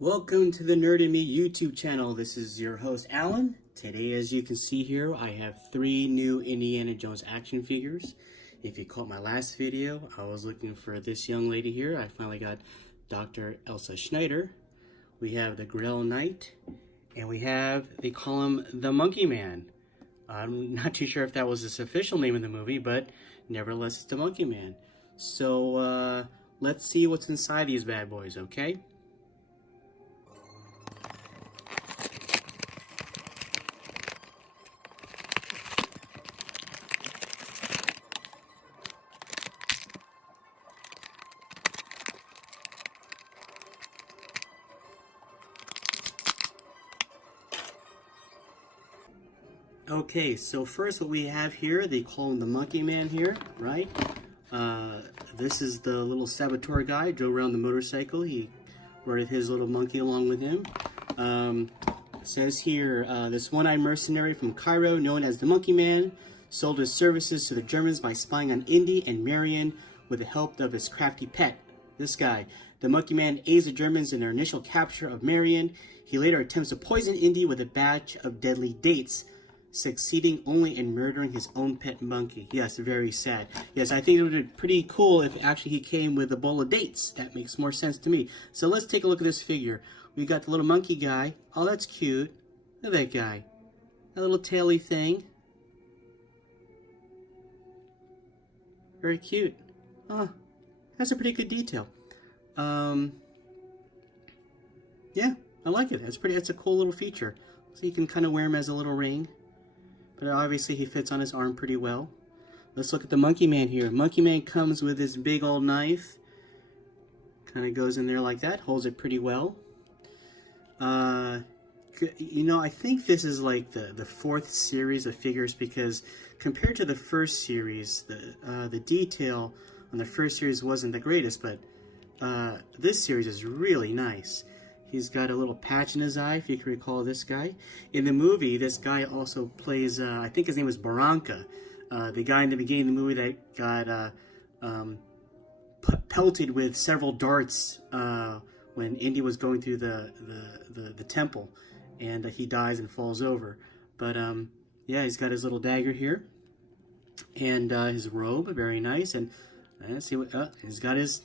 Welcome to the Nerd in Me YouTube channel. This is your host, Alan. Today, as you can see here, I have 3 new Indiana Jones action figures. If you caught my last video, I was looking for this young lady here. I finally got Dr. Elsa Schneider. We have the Grail Knight, and we have, they call him the Monkey Man. I'm not too sure if that was his official name in the movie, but nevertheless, it's the Monkey Man. So, let's see what's inside these bad boys, okay? Okay, so first what we have here, they call him the Monkey Man here, right? This is the little saboteur guy, drove around the motorcycle. He rode his little monkey along with him. It says here, this one-eyed mercenary from Cairo, known as the Monkey Man, sold his services to the Germans by spying on Indy and Marion with the help of his crafty pet, this guy. The Monkey Man aids the Germans in their initial capture of Marion. He later attempts to poison Indy with a batch of deadly dates, succeeding only in murdering his own pet monkey. Yes, very sad. Yes, I think it would be pretty cool if actually he came with a bowl of dates. That makes more sense to me. So let's take a look at this figure. We got the little monkey guy. Oh, that's cute. Look at that guy. That little taily thing. Very cute. Oh, that's a pretty good detail. Yeah, I like it. That's a cool little feature. So you can kind of wear him as a little ring. But obviously he fits on his arm pretty well. Let's look at the Monkey Man here. Monkey Man comes with this big old knife. Kind of goes in there like that. Holds it pretty well. You know, I think this is like the 4th series of figures, because compared to the first series, the detail on the first series wasn't the greatest, but this series is really nice. He's got a little patch in his eye, if you can recall this guy. In the movie, this guy also plays, I think his name was Barranca, the guy in the beginning of the movie that got pelted with several darts when Indy was going through the temple, and he dies and falls over. But yeah, he's got his little dagger here, and his robe, very nice, and let's see what, he's got his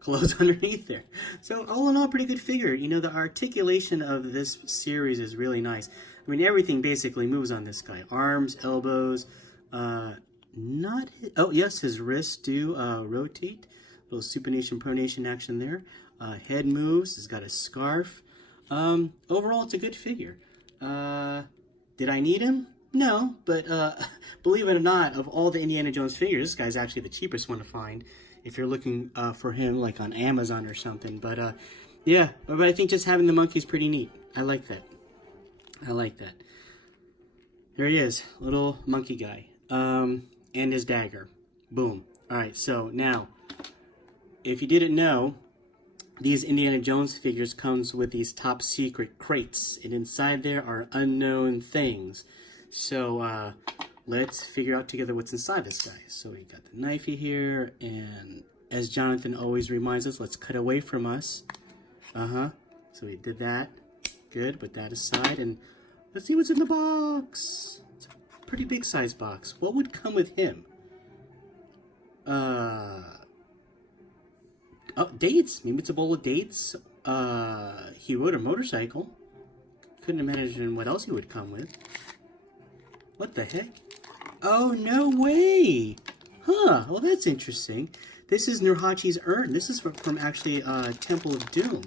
clothes underneath there. So all in all, pretty good figure. You know, the articulation of this series is really nice. I mean, everything basically moves on this guy. Arms, elbows, not his, oh yes, his wrists do rotate. Little supination, pronation action there. Head moves. He's got a scarf. Overall, it's a good figure. Did I need him? No, but believe it or not, of all the Indiana Jones figures, this guy's actually the cheapest one to find if you're looking for him like on Amazon or something. But yeah, but I think just having the monkey is pretty neat. I like that. I like that. There he is, little monkey guy, and his dagger. Boom. All right, so now, if you didn't know, these Indiana Jones figures comes with these top secret crates, and inside there are unknown things. So let's figure out together what's inside this guy. So we got the knifey here, and as Jonathan always reminds us, let's cut away from us. So we did that. Good, put that aside, and let's see what's in the box. It's a pretty big size box. What would come with him? Oh, dates. Maybe it's a bowl of dates. He rode a motorcycle. Couldn't imagine what else he would come with. What the heck? Oh, no way! Huh, well that's interesting. This is Nurhachi's urn. This is from actually Temple of Doom.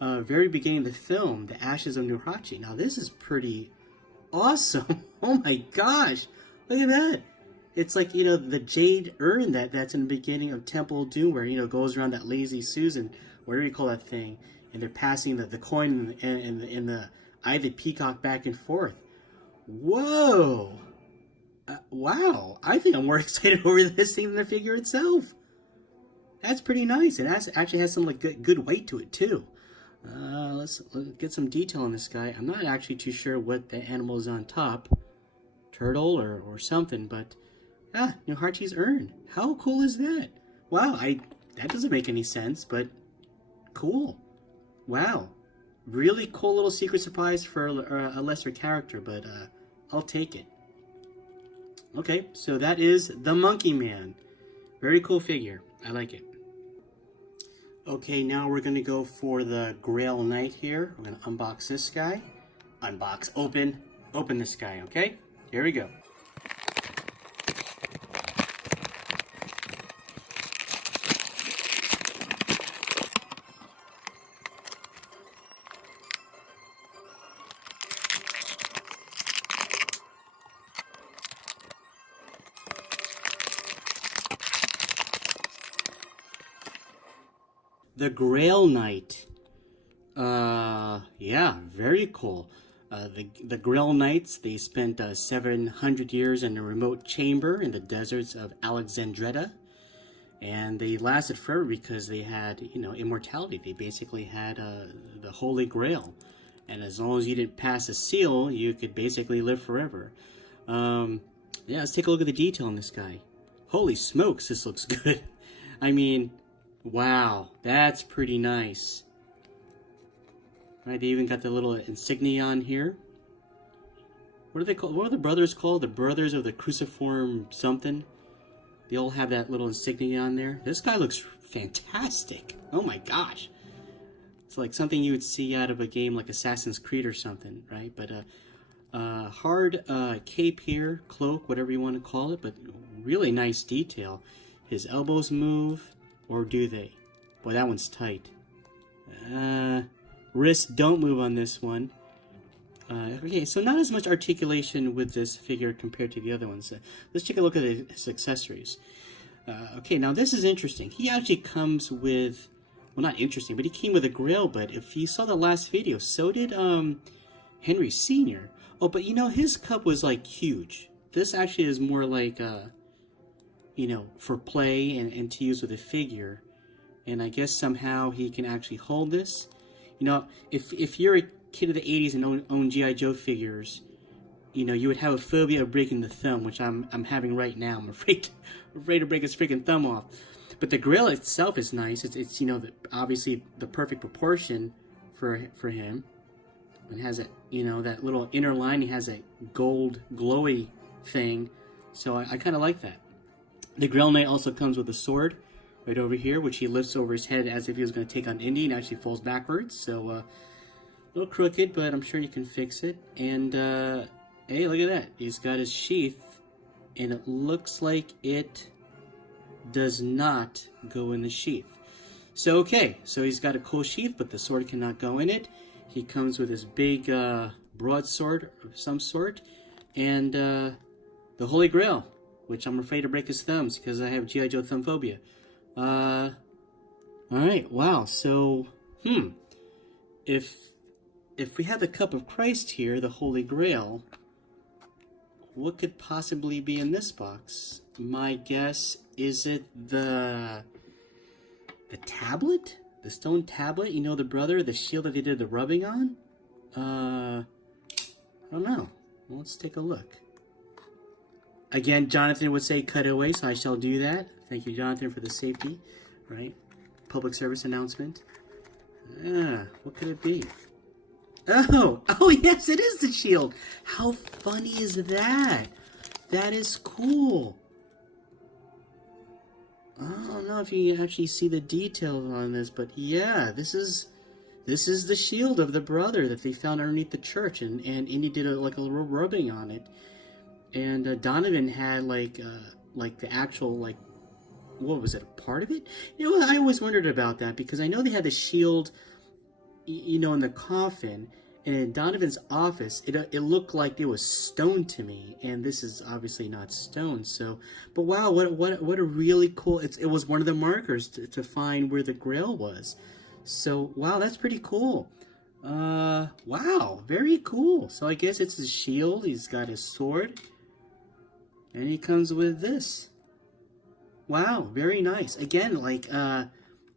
Very beginning of the film, The Ashes of Nurhachi. Now this is pretty awesome. Oh my gosh! Look at that! It's like, you know, the jade urn that's in the beginning of Temple of Doom, where, you know, goes around that lazy Susan, whatever you call that thing, and they're passing the coin and the eye of the peacock back and forth. Whoa! Wow, I think I'm more excited over this thing than the figure itself. That's pretty nice. It actually has some like good weight to it too. Let's get some detail on this guy. I'm not actually too sure what the animal is on top. Turtle or something, but Nurhachi's urn. How cool is that? Wow, that doesn't make any sense, but cool. Wow. Really cool little secret surprise for a lesser character, but I'll take it. Okay, so that is the Monkey Man. Very cool figure. I like it. Okay, now we're going to go for the Grail Knight here. We're going to unbox this guy. Unbox, open this guy, okay? Here we go. The Grail Knight. Yeah, very cool. The Grail Knights, they spent 700 years in a remote chamber in the deserts of Alexandretta. And they lasted forever because they had, you know, immortality. They basically had the Holy Grail. And as long as you didn't pass a seal, you could basically live forever. Yeah, let's take a look at the detail on this guy. Holy smokes, this looks good. I mean, wow, that's pretty nice. Right, they even got the little insignia on here. What are they called? What are the brothers called? The Brothers of the Cruciform something. They all have that little insignia on there. This guy looks fantastic. Oh my gosh. It's like something you would see out of a game like Assassin's Creed or something, right? But hard cape here, cloak, whatever you want to call it, but really nice detail. His elbows move, or do they? Boy, that one's tight. Wrists don't move on this one. Okay, so not as much articulation with this figure compared to the other ones. Let's take a look at his accessories. Okay, now this is interesting. He actually comes with, well, not interesting, but he came with a grail. But if you saw the last video, so did Henry Sr. Oh, but you know, his cup was like huge. This actually is more like, you know, for play and to use with a figure. And I guess somehow he can actually hold this. You know, if you're a kid of the 80s and own G.I. Joe figures, you know, you would have a phobia of breaking the thumb, which I'm having right now. I'm afraid to break his freaking thumb off. But the grill itself is nice. It's you know, obviously the perfect proportion for him. It has a, you know, that little inner line. He has a gold glowy thing, so I kind of like that. The Grail Knight also comes with a sword right over here, which he lifts over his head as if he was going to take on Indy, and actually falls backwards. So a little crooked, but I'm sure you can fix it. And hey, look at that. He's got his sheath, and it looks like it does not go in the sheath. So okay, so he's got a cool sheath, but the sword cannot go in it. He comes with this big broadsword of some sort, and the Holy Grail, which I'm afraid to break his thumbs because I have G.I. Joe thumb phobia. Alright, wow, so, if we have the Cup of Christ here, the Holy Grail, what could possibly be in this box? My guess, is it the tablet? The stone tablet? You know, the brother, the shield that they did the rubbing on? I don't know. Well, let's take a look. Again, Jonathan would say cut away, so I shall do that. Thank you, Jonathan, for the safety, right? Public service announcement. What could it be? Oh, yes, it is the shield. How funny is that? That is cool. I don't know if you actually see the details on this, but yeah, this is the shield of the brother that they found underneath the church, and Indy did like a little rubbing on it, and Donovan had like the actual, like, what was it, a part of it? You know, I always wondered about that because I know they had the shield, you know, in the coffin, and in Donovan's office, it looked like it was stone to me, and this is obviously not stone. So, but wow, what a really cool! It was one of the markers to find where the Grail was. So wow, that's pretty cool. Wow, very cool. So I guess it's his shield. He's got his sword, and he comes with this. Wow, very nice. Again, like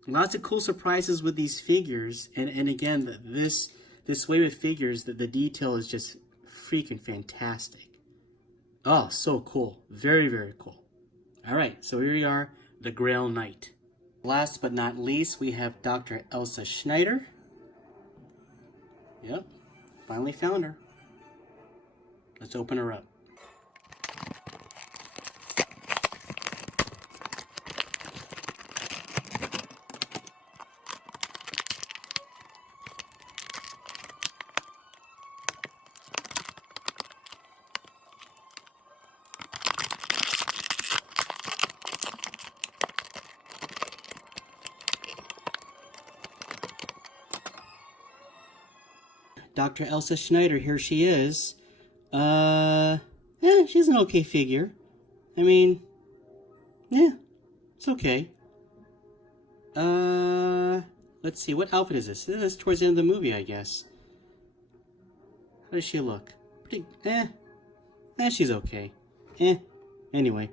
lots of cool surprises with these figures, and again, this way with figures, the detail is just freaking fantastic. Oh, so cool. Very, very cool. All right, so here we are, the Grail Knight. Last but not least, we have Dr. Elsa Schneider. Yep, finally found her. Let's open her up. Dr. Elsa Schneider, here she is. She's an okay figure. I mean, yeah, it's okay. Let's see, what outfit is this? This is towards the end of the movie, I guess. How does she look? Pretty, she's okay. Anyway.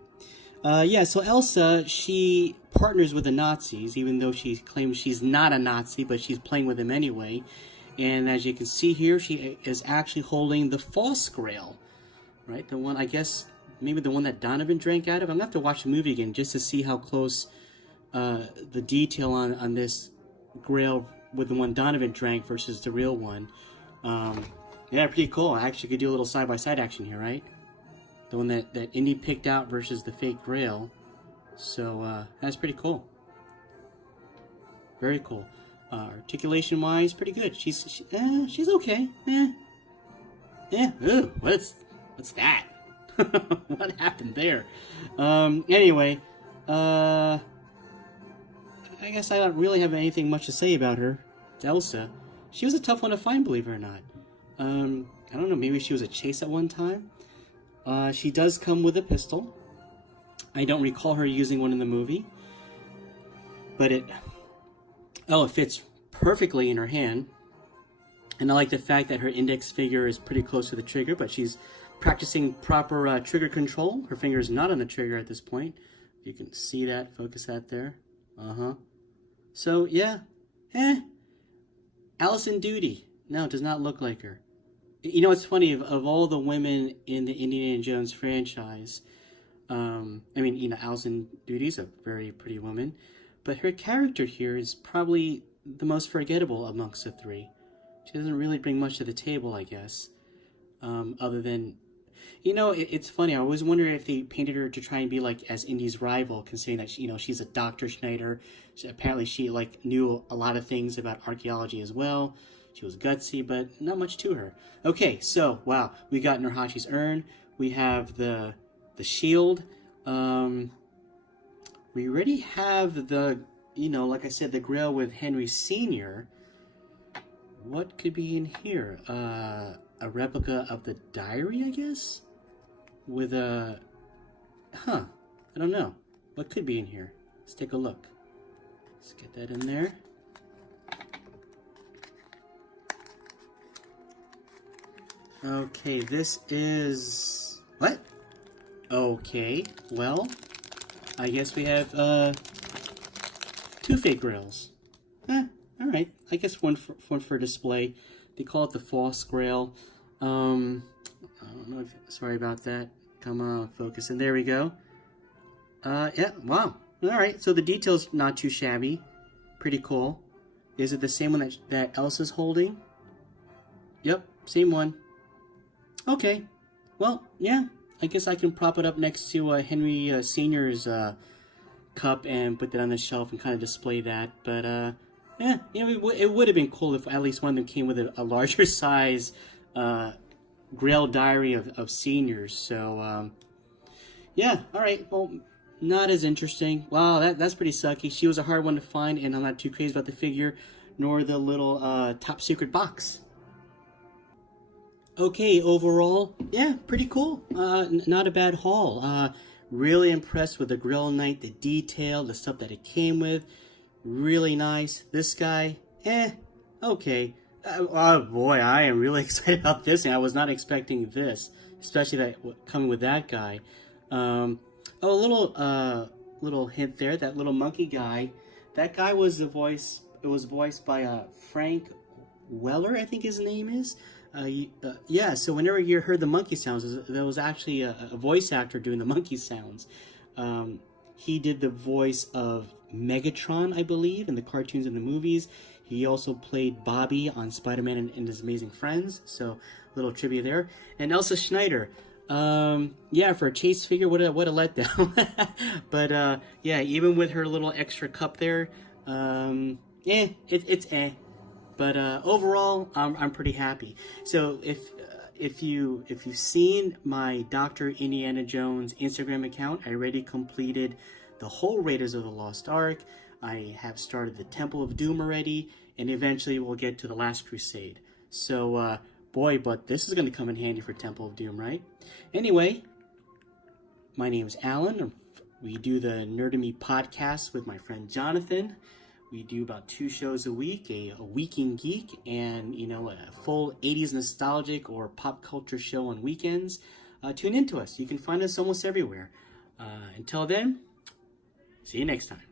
Yeah, so Elsa, she partners with the Nazis, even though she claims she's not a Nazi, but she's playing with them anyway. And as you can see here, she is actually holding the false Grail, right? The one, I guess, maybe the one that Donovan drank out of. I'm going to have to watch the movie again just to see how close the detail on this Grail with the one Donovan drank versus the real one. Yeah, pretty cool. I actually could do a little side-by-side action here, right? The one that Indy picked out versus the fake Grail. So, that's pretty cool. Very cool. Articulation-wise, pretty good. She's okay. Ooh, what's that? What happened there? Anyway, I guess I don't really have anything much to say about her. It's Elsa. She was a tough one to find, believe it or not. I don't know, maybe she was a chase at one time. She does come with a pistol. I don't recall her using one in the movie. But it fits perfectly in her hand. And I like the fact that her index finger is pretty close to the trigger, but she's practicing proper trigger control. Her finger is not on the trigger at this point. You can see that, focus that there. So, yeah. Allison Doody. No, it does not look like her. You know, it's funny, of all the women in the Indiana Jones franchise, I mean, you know, Allison Doody's a very pretty woman, but her character here is probably the most forgettable amongst the three. She doesn't really bring much to the table, I guess, other than, you know, it's funny. I always wonder if they painted her to try and be like as Indy's rival, considering that she, you know, she's a Dr. Schneider. Apparently, she like knew a lot of things about archaeology as well. She was gutsy, but not much to her. Okay, so wow, we got Nurhashi's urn. We have the shield. We already have the, you know, like I said, the Grail with Henry Sr. What could be in here? A replica of the diary, I guess? With a... I don't know. What could be in here? Let's take a look. Let's get that in there. Okay, this is... What? Okay, well, I guess we have, 2 fake Grails. Alright. I guess one for display. They call it the false Grail. I don't know if... Sorry about that. Come on, focus. And there we go. Yeah, wow. Alright, so the detail's not too shabby. Pretty cool. Is it the same one that Elsa's holding? Yep, same one. Okay. Well, yeah. I guess I can prop it up next to Henry Sr.'s cup and put that on the shelf and kind of display that. But, yeah, you know, it would have been cool if at least one of them came with a larger size Grail diary of seniors. So, yeah, alright. Well, not as interesting. Wow, that's pretty sucky. She was a hard one to find, and I'm not too crazy about the figure, nor the little top secret box. Okay, overall, yeah, pretty cool. Not a bad haul. Really impressed with the Grail Knight, the detail, the stuff that it came with. Really nice. This guy, okay. Oh boy, I am really excited about this thing. I was not expecting this, especially that coming with that guy. Oh, a little hint there. That little monkey guy. That guy was the voice. It was voiced by Frank Weller, I think his name is. Yeah, so whenever you heard the monkey sounds, there was actually a voice actor doing the monkey sounds. He did the voice of Megatron, I believe, in the cartoons and the movies. He also played Bobby on Spider-Man and His Amazing Friends, so little trivia there. And Elsa Schneider, yeah, for a Chase figure, what a letdown. But yeah, even with her little extra cup there, it's eh. But overall, I'm pretty happy. So if you've seen my Dr. Indiana Jones Instagram account, I already completed the whole Raiders of the Lost Ark. I have started the Temple of Doom already, and eventually we'll get to the Last Crusade. So, boy, but this is going to come in handy for Temple of Doom, right? Anyway, my name is Alan. We do the Nerd and Me podcast with my friend Jonathan. We do about 2 shows a week, a Week in Geek, and, you know, a full 80s nostalgic or pop culture show on weekends. Tune into us. You can find us almost everywhere. Until then, see you next time.